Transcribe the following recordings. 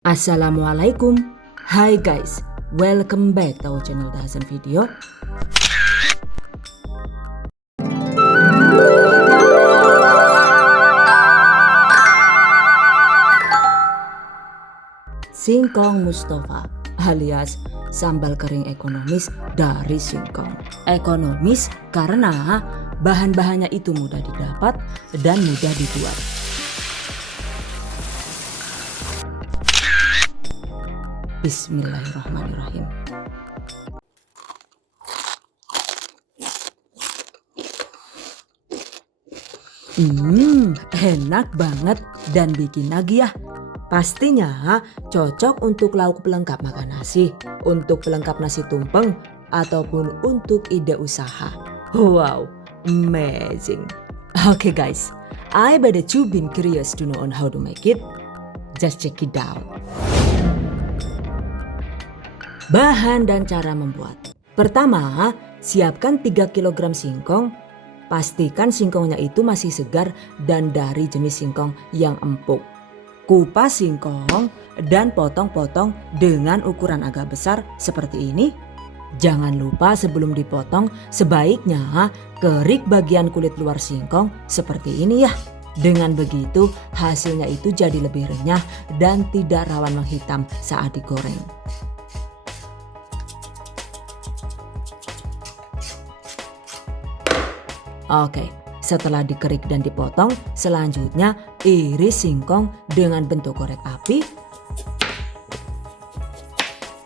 Assalamualaikum. Hai guys, welcome back to our channel Dahasan Video. Singkong Mustafa alias sambal kering ekonomis dari singkong. Ekonomis karena bahan-bahannya itu mudah didapat dan mudah dibuat. Bismillahirrahmanirrahim. Enak banget dan bikin nagih ya. Pastinya cocok untuk lauk pelengkap makan nasi, untuk pelengkap nasi tumpeng, ataupun untuk ide usaha. Wow, amazing. Okay guys, I bet that you've been curious to know on how to make it. Just check it out. Bahan dan cara membuat. Pertama, siapkan 3 kg singkong. Pastikan singkongnya itu masih segar dan dari jenis singkong yang empuk. Kupas singkong dan potong-potong dengan ukuran agak besar seperti ini. Jangan lupa sebelum dipotong sebaiknya kerik bagian kulit luar singkong seperti ini ya. Dengan begitu hasilnya itu jadi lebih renyah dan tidak rawan menghitam saat digoreng. Oke, setelah dikerik dan dipotong, selanjutnya iris singkong dengan bentuk korek api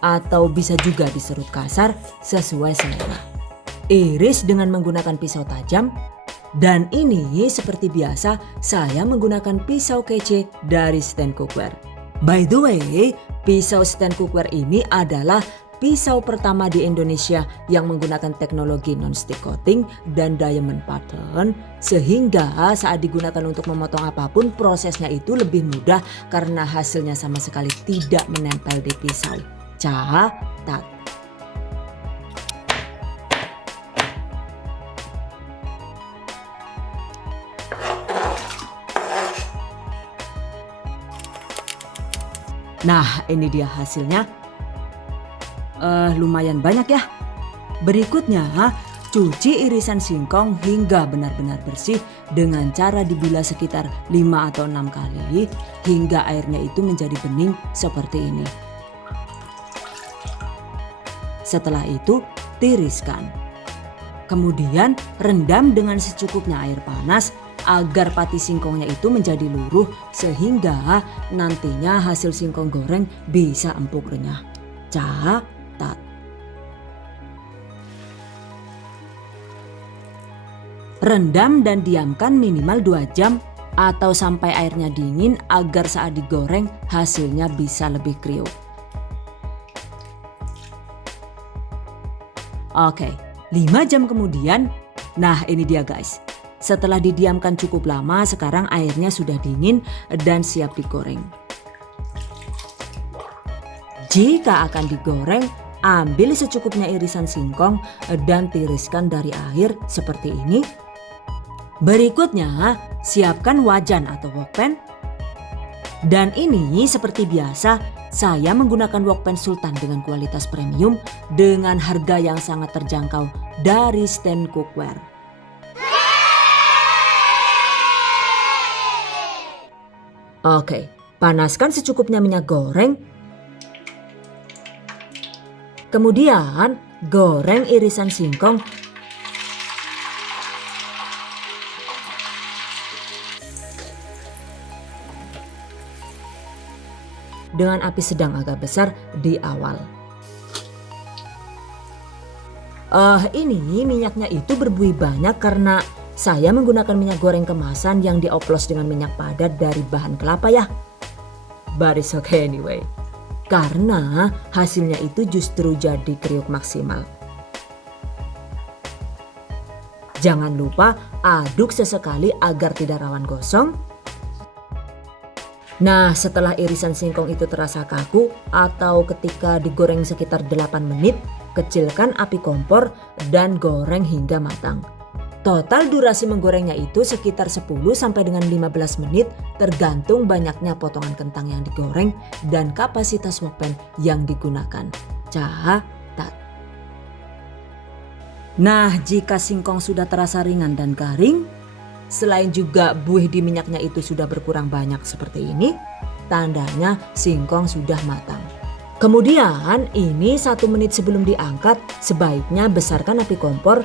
atau bisa juga diserut kasar sesuai selera. Iris dengan menggunakan pisau tajam dan ini seperti biasa saya menggunakan pisau kece dari stand cookware. By the way, pisau stand cookware ini adalah pisau pertama di Indonesia yang menggunakan teknologi non-stick coating dan diamond pattern sehingga saat digunakan untuk memotong apapun prosesnya itu lebih mudah karena hasilnya sama sekali tidak menempel di pisau. Catat. Nah, ini dia hasilnya. Lumayan banyak ya. Berikutnya, cuci irisan singkong hingga benar-benar bersih dengan cara dibilas sekitar 5 atau 6 kali hingga airnya itu menjadi bening seperti ini. Setelah itu, tiriskan. Kemudian, rendam dengan secukupnya air panas agar pati singkongnya itu menjadi luruh sehingga nantinya hasil singkong goreng bisa empuk renyah. Catat. Rendam dan diamkan minimal 2 jam atau sampai airnya dingin agar saat digoreng hasilnya bisa lebih kriuk. Oke, 5 jam kemudian, nah ini dia guys. Setelah didiamkan cukup lama, sekarang airnya sudah dingin dan siap digoreng. Jika akan digoreng, ambil secukupnya irisan singkong dan tiriskan dari air seperti ini. Berikutnya, siapkan wajan atau wokpan. Dan ini seperti biasa, saya menggunakan wokpan Sultan dengan kualitas premium dengan harga yang sangat terjangkau dari stand cookware. Oke, panaskan secukupnya minyak goreng. Kemudian goreng irisan singkong dengan api sedang agak besar di awal. Ini minyaknya itu berbuih banyak karena saya menggunakan minyak goreng kemasan yang dioplos dengan minyak padat dari bahan kelapa ya. But it's okay anyway. Karena hasilnya itu justru jadi kriuk maksimal. Jangan lupa aduk sesekali agar tidak rawan gosong. Nah, setelah irisan singkong itu terasa kaku atau ketika digoreng sekitar 8 menit, kecilkan api kompor dan goreng hingga matang. Total durasi menggorengnya itu sekitar 10 sampai dengan 15 menit tergantung banyaknya potongan kentang yang digoreng dan kapasitas wokpan yang digunakan. Catat. Nah, jika singkong sudah terasa ringan dan garing, selain juga buih di minyaknya itu sudah berkurang banyak seperti ini, tandanya singkong sudah matang. Kemudian ini 1 menit sebelum diangkat, sebaiknya besarkan api kompor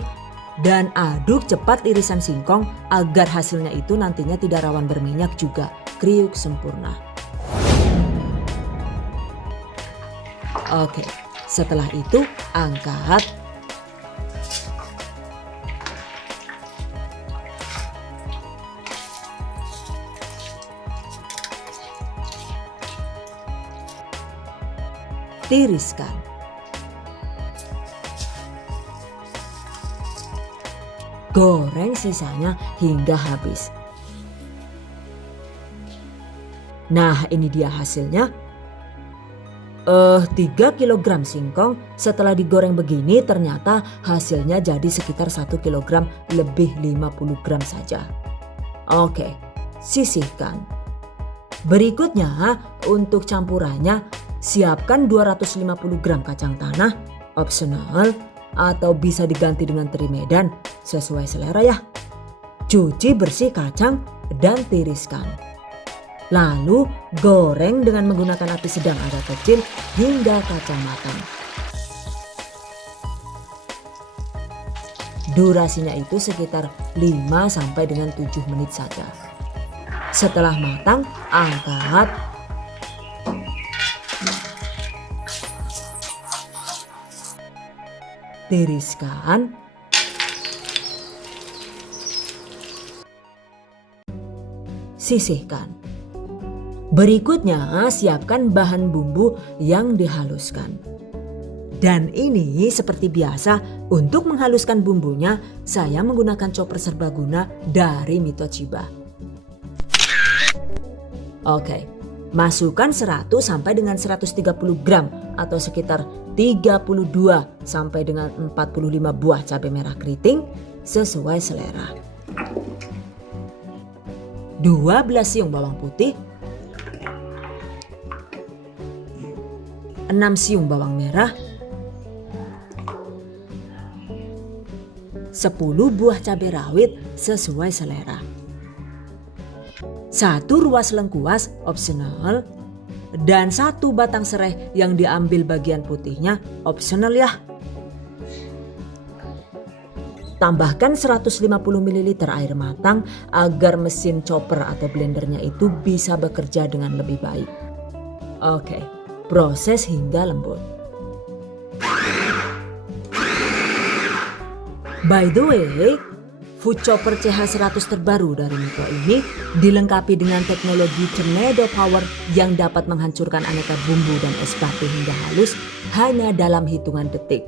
dan aduk cepat irisan singkong agar hasilnya itu nantinya tidak rawan berminyak juga kriuk sempurna. Oke, setelah itu angkat. Tiriskan. Goreng sisanya hingga habis. Nah, ini dia hasilnya. 3 kg singkong setelah digoreng begini ternyata hasilnya jadi sekitar 1 kg lebih 50 gram saja. Oke, sisihkan. Berikutnya untuk campurannya, siapkan 250 gram kacang tanah, opsional, atau bisa diganti dengan teri medan sesuai selera ya. Cuci bersih kacang dan tiriskan. Lalu goreng dengan menggunakan api sedang agak kecil hingga kacang matang. Durasinya itu sekitar 5 sampai dengan 7 menit saja. Setelah matang, angkat. Tiriskan. Sisihkan. Berikutnya siapkan bahan bumbu yang dihaluskan. Dan ini seperti biasa untuk menghaluskan bumbunya saya menggunakan chopper serbaguna dari Mitoshiba. Oke, masukkan 100 sampai dengan 130 gram atau sekitar 32 sampai dengan 45 buah cabai merah keriting sesuai selera. 12 siung bawang putih, 6 siung bawang merah, 10 buah cabai rawit sesuai selera. 1 ruas lengkuas opsional dan 1 batang serai yang diambil bagian putihnya opsional ya. Tambahkan 150 ml air matang agar mesin chopper atau blendernya itu bisa bekerja dengan lebih baik. Oke, proses hingga lembut. By the way, food chopper CH100 terbaru dari Mito ini dilengkapi dengan teknologi tornado power yang dapat menghancurkan aneka bumbu dan es batu hingga halus hanya dalam hitungan detik.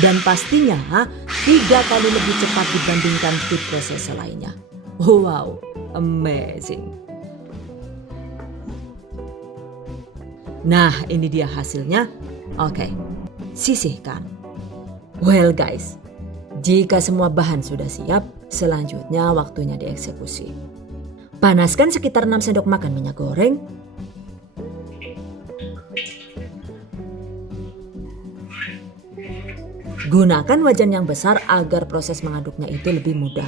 Dan pastinya 3 kali lebih cepat dibandingkan food processor lainnya. Wow, amazing. Nah, ini dia hasilnya. Oke, sisihkan. Well guys, jika semua bahan sudah siap, selanjutnya waktunya dieksekusi. Panaskan sekitar 6 sendok makan minyak goreng. Gunakan wajan yang besar agar proses mengaduknya itu lebih mudah.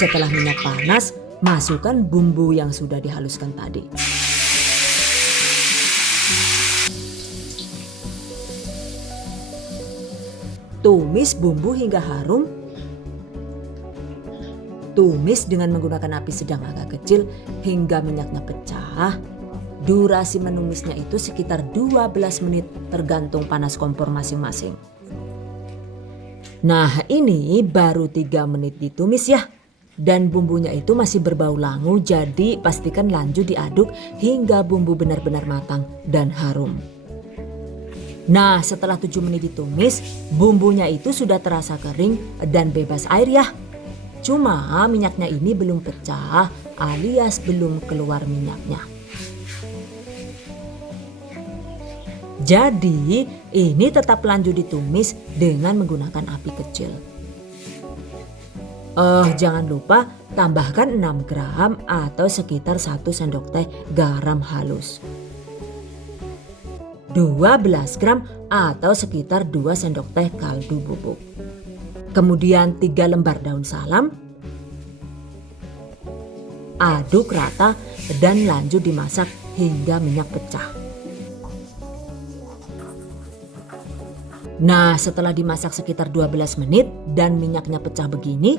Setelah minyak panas, masukkan bumbu yang sudah dihaluskan tadi. Tumis bumbu hingga harum. Tumis dengan menggunakan api sedang agak kecil hingga minyaknya pecah. Durasi menumisnya itu sekitar 12 menit tergantung panas kompor masing-masing. Nah, ini baru 3 menit ditumis ya. Dan bumbunya itu masih berbau langu, jadi pastikan lanjut diaduk hingga bumbu benar-benar matang dan harum. Nah, setelah 7 menit ditumis, bumbunya itu sudah terasa kering dan bebas air ya. Cuma minyaknya ini belum pecah alias belum keluar minyaknya. Jadi ini tetap lanjut ditumis dengan menggunakan api kecil. Jangan lupa tambahkan 6 gram atau sekitar 1 sendok teh garam halus. 12 gram atau sekitar 2 sendok teh kaldu bubuk. Kemudian 3 lembar daun salam. Aduk rata dan lanjut dimasak hingga minyak pecah. Nah, setelah dimasak sekitar 12 menit dan minyaknya pecah begini,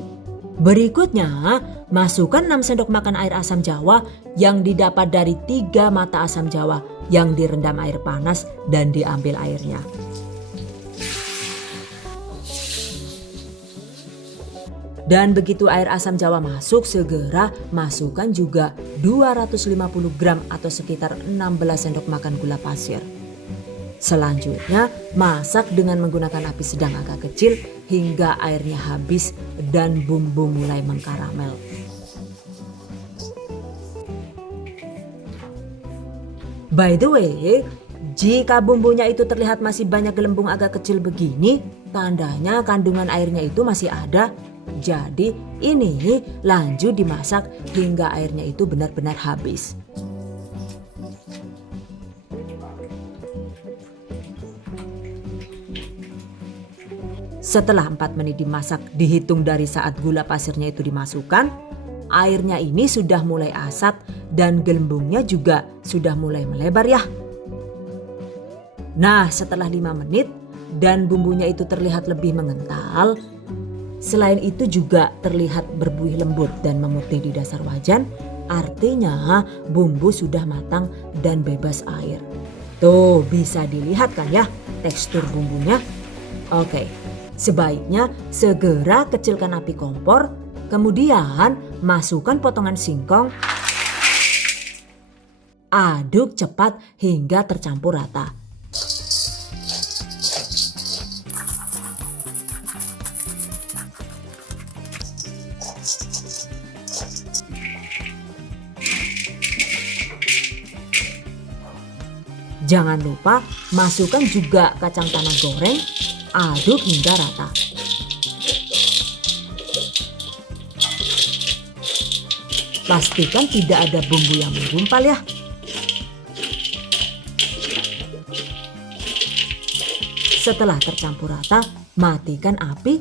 berikutnya masukkan 6 sendok makan air asam jawa yang didapat dari 3 mata asam jawa yang direndam air panas dan diambil airnya. Dan begitu air asam jawa masuk, segera masukkan juga 250 gram atau sekitar 16 sendok makan gula pasir. Selanjutnya masak dengan menggunakan api sedang agak kecil hingga airnya habis dan bumbu mulai mengkaramel. By the way, jika bumbunya itu terlihat masih banyak gelembung agak kecil begini, tandanya kandungan airnya itu masih ada. Jadi ini lanjut dimasak hingga airnya itu benar-benar habis. Setelah 4 menit dimasak, dihitung dari saat gula pasirnya itu dimasukkan, airnya ini sudah mulai asat dan gelembungnya juga sudah mulai melebar ya. Nah, setelah 5 menit dan bumbunya itu terlihat lebih mengental, selain itu juga terlihat berbuih lembut dan memutih di dasar wajan, artinya bumbu sudah matang dan bebas air. Tuh, bisa dilihat kan ya tekstur bumbunya? Oke. Sebaiknya segera kecilkan api kompor, kemudian masukkan potongan singkong, aduk cepat hingga tercampur rata. Jangan lupa masukkan juga kacang tanah goreng. Aduk hingga rata. Pastikan tidak ada bumbu yang menggumpal ya. Setelah tercampur rata, matikan api.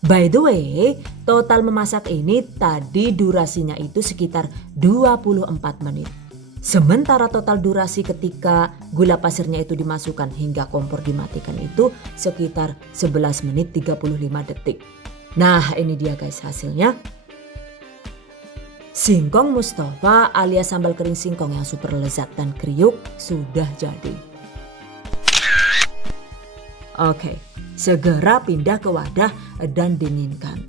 By the way, total memasak ini tadi durasinya itu sekitar 24 menit. Sementara total durasi ketika gula pasirnya itu dimasukkan hingga kompor dimatikan itu sekitar 11 menit 35 detik. Nah, ini dia guys hasilnya. Singkong Mustafa alias sambal kering singkong yang super lezat dan kriuk sudah jadi. Oke, segera pindah ke wadah dan dinginkan.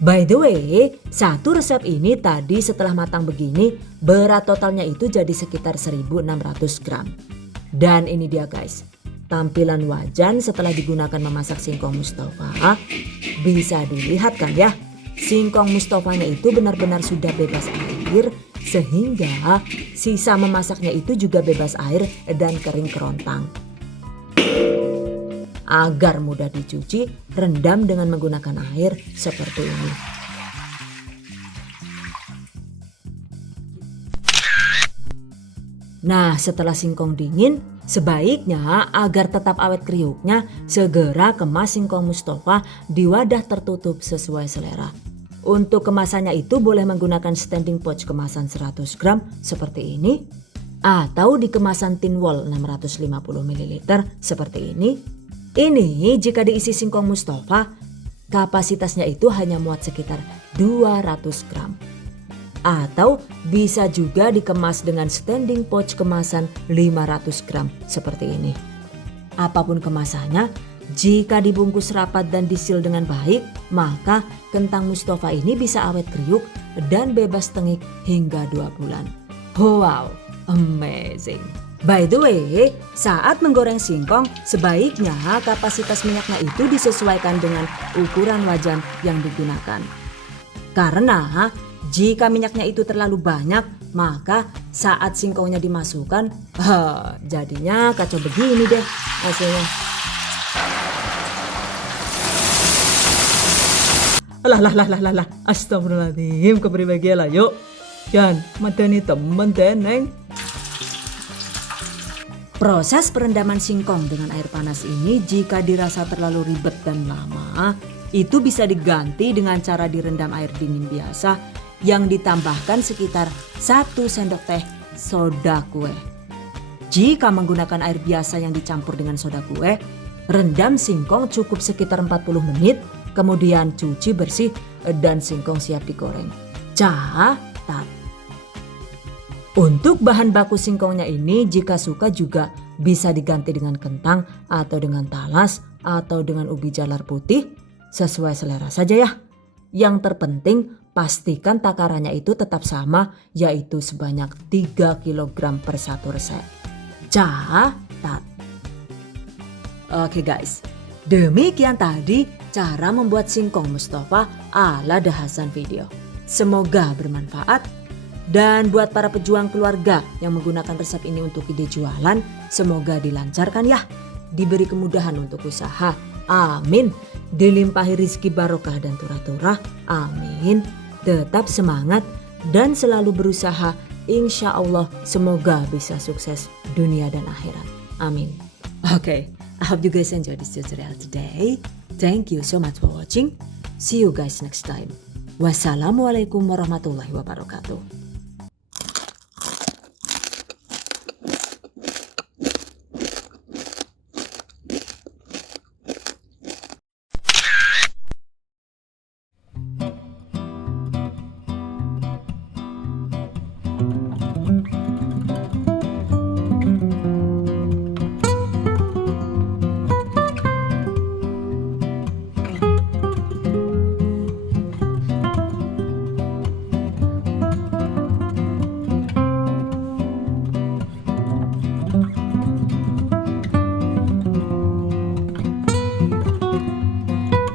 By the way, satu resep ini tadi setelah matang begini, berat totalnya itu jadi sekitar 1600 gram. Dan ini dia guys, tampilan wajan setelah digunakan memasak singkong Mustafa. Bisa dilihat kan ya, singkong Mustafanya itu benar-benar sudah bebas air, sehingga sisa memasaknya itu juga bebas air dan kering kerontang. Agar mudah dicuci, rendam dengan menggunakan air seperti ini. Nah, setelah singkong dingin, sebaiknya agar tetap awet kriuknya, segera kemas singkong Mustafa di wadah tertutup sesuai selera. Untuk kemasannya itu boleh menggunakan standing pouch kemasan 100 gram seperti ini, atau di kemasan tin wall 650 ml seperti ini. Ini jika diisi singkong Mustafa, kapasitasnya itu hanya muat sekitar 200 gram. Atau bisa juga dikemas dengan standing pouch kemasan 500 gram seperti ini. Apapun kemasannya, jika dibungkus rapat dan disil dengan baik, maka kentang Mustafa ini bisa awet kriuk dan bebas tengik hingga 2 bulan. Wow, amazing! By the way, saat menggoreng singkong, sebaiknya kapasitas minyaknya itu disesuaikan dengan ukuran wajan yang digunakan. Karena jika minyaknya itu terlalu banyak, Maka saat singkongnya dimasukkan, jadinya kacau begini deh hasilnya. Alah, astagfirullahaladzim, kepribadian lah yuk. Yan, madani temen deh neng. Proses perendaman singkong dengan air panas ini jika dirasa terlalu ribet dan lama, itu bisa diganti dengan cara direndam air dingin biasa yang ditambahkan sekitar 1 sendok teh soda kue. Jika menggunakan air biasa yang dicampur dengan soda kue, rendam singkong cukup sekitar 40 menit, kemudian cuci bersih dan singkong siap digoreng. Catat. Untuk bahan baku singkongnya ini jika suka juga bisa diganti dengan kentang atau dengan talas atau dengan ubi jalar putih, sesuai selera saja ya. Yang terpenting pastikan takarannya itu tetap sama, yaitu sebanyak 3 kg per satu resep. Catat. Oke guys, demikian tadi cara membuat singkong Mustafa ala The Hasan Video. Semoga bermanfaat. Dan buat para pejuang keluarga yang menggunakan resep ini untuk ide jualan, semoga dilancarkan ya. Diberi kemudahan untuk usaha. Amin. Dilimpahi rizki barokah dan turah-turah. Amin. Tetap semangat dan selalu berusaha. Insya Allah semoga bisa sukses dunia dan akhirat. Amin. Okay, I hope you guys enjoy this tutorial today. Thank you so much for watching. See you guys next time. Wassalamualaikum warahmatullahi wabarakatuh.